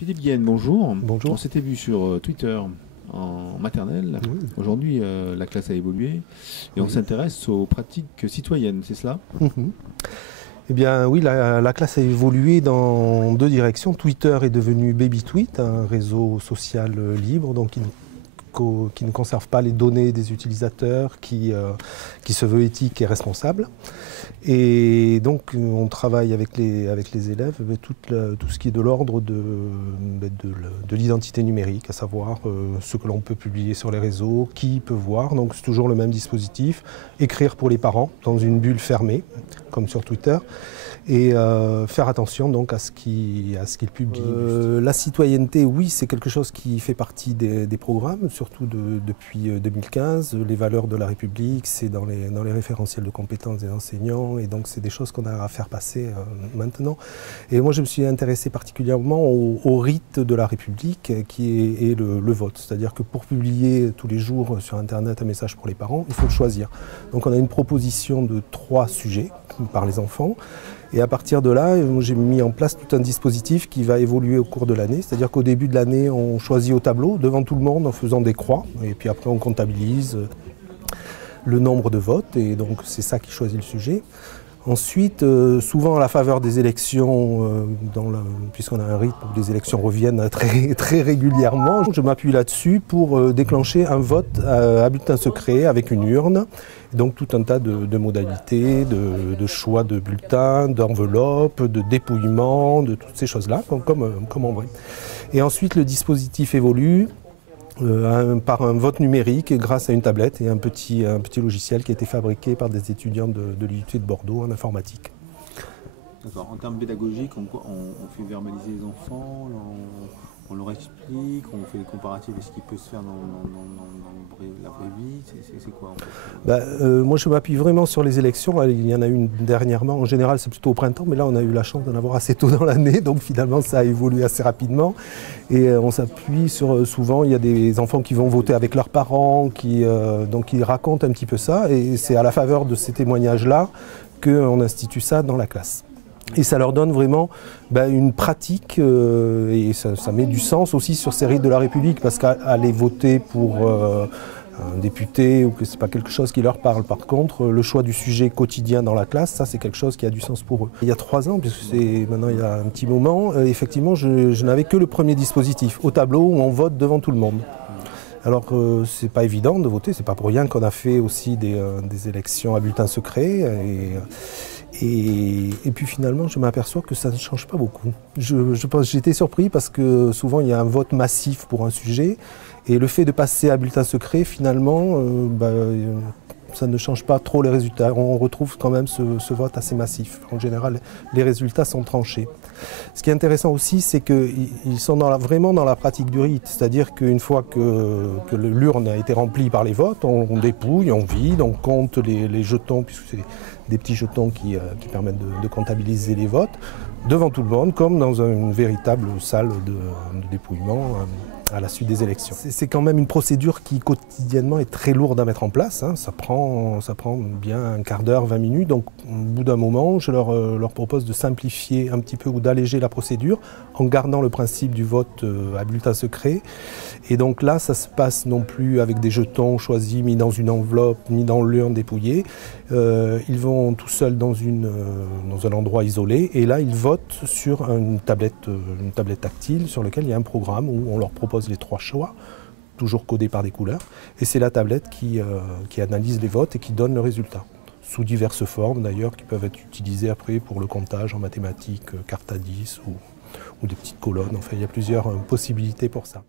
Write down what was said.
Philippe Guillen, bonjour. Bonjour. On s'était vu sur Twitter en maternelle. Oui. Aujourd'hui, la classe a évolué et on s'intéresse aux pratiques citoyennes, c'est cela? Eh bien oui, la classe a évolué dans deux directions. Twitter est devenu BabyTweet, un réseau social libre, donc qui ne conserve pas les données des utilisateurs, qui se veut éthique et responsable. Et donc on travaille avec les élèves tout ce qui est de l'ordre de l'identité numérique, à savoir ce que l'on peut publier sur les réseaux, qui peut voir. Donc c'est toujours le même dispositif, écrire pour les parents dans une bulle fermée, comme sur Twitter, et faire attention donc à ce qu'ils publient. La citoyenneté, oui, c'est quelque chose qui fait partie des programmes, surtout depuis 2015. Les valeurs de la République, c'est dans les référentiels de compétences des enseignants, et donc c'est des choses qu'on a à faire passer maintenant. Et moi je me suis intéressé particulièrement au rite de la République, qui est le vote. C'est-à-dire que pour publier tous les jours sur Internet un message pour les parents, il faut le choisir. Donc on a une proposition de 3 sujets par les enfants. Et à partir de là, j'ai mis en place tout un dispositif qui va évoluer au cours de l'année. C'est-à-dire qu'au début de l'année, on choisit au tableau, devant tout le monde, en faisant des croix. Et puis après, on comptabilise le nombre de votes. Et donc, c'est ça qui choisit le sujet. Ensuite, souvent à la faveur des élections, puisqu'on a un rythme où les élections reviennent très régulièrement, je m'appuie là-dessus pour déclencher un vote à bulletin secret avec une urne. Donc tout un tas de modalités, de choix de bulletins, d'enveloppes, de dépouillement, de toutes ces choses-là, comme en vrai. Et ensuite, le dispositif évolue par un vote numérique grâce à une tablette et un petit logiciel qui a été fabriqué par des étudiants de l'IUT de Bordeaux en informatique. D'accord. En termes pédagogiques, on fait verbaliser les enfants, on leur explique, on fait des comparatifs avec ce qui peut se faire dans la vraie vie. C'est quoi en fait? Moi je m'appuie vraiment sur les élections. Il y en a une dernièrement. En général c'est plutôt au printemps, mais là on a eu la chance d'en avoir assez tôt dans l'année, donc finalement ça a évolué assez rapidement. Et on s'appuie sur, souvent il y a des enfants qui vont voter avec leurs parents, donc ils racontent un petit peu ça. Et c'est à la faveur de ces témoignages-là qu'on institue ça dans la classe. Et ça leur donne vraiment une pratique, et ça met du sens aussi sur ces rites de la République, parce qu'aller voter pour un député, ou que ce n'est pas quelque chose qui leur parle. Par contre, le choix du sujet quotidien dans la classe, ça c'est quelque chose qui a du sens pour eux. Il y a 3 ans, puisque c'est maintenant il y a un petit moment, effectivement je n'avais que le premier dispositif, au tableau où on vote devant tout le monde. Alors c'est pas évident de voter, c'est pas pour rien qu'on a fait aussi des élections à bulletin secret. Et puis finalement, je m'aperçois que ça ne change pas beaucoup. J'étais surpris parce que souvent il y a un vote massif pour un sujet, et le fait de passer à bulletin secret, finalement, ça ne change pas trop les résultats. On retrouve quand même ce vote assez massif. En général, les résultats sont tranchés. Ce qui est intéressant aussi, c'est qu'ils sont vraiment dans la pratique du rite. C'est-à-dire qu'une fois que l'urne a été remplie par les votes, on dépouille, on vide, on compte les jetons, puisque c'est des petits jetons qui permettent de comptabiliser les votes, devant tout le monde, comme dans une véritable salle de dépouillement à la suite des élections. C'est quand même une procédure qui quotidiennement est très lourde à mettre en place. Ça prend bien un quart d'heure, 20 minutes. Donc au bout d'un moment, je leur propose de simplifier un petit peu ou d'alléger la procédure en gardant le principe du vote à bulletin secret. Et donc là, ça se passe non plus avec des jetons choisis, mis dans une enveloppe, mis dans l'urne dépouillée. Ils vont tout seuls dans un endroit isolé, et là ils votent sur une tablette tactile sur laquelle il y a un programme où on leur propose les 3 choix, toujours codés par des couleurs, et c'est la tablette qui analyse les votes et qui donne le résultat, sous diverses formes d'ailleurs, qui peuvent être utilisées après pour le comptage en mathématiques, carte à 10 ou des petites colonnes. Enfin, il y a plusieurs possibilités pour ça.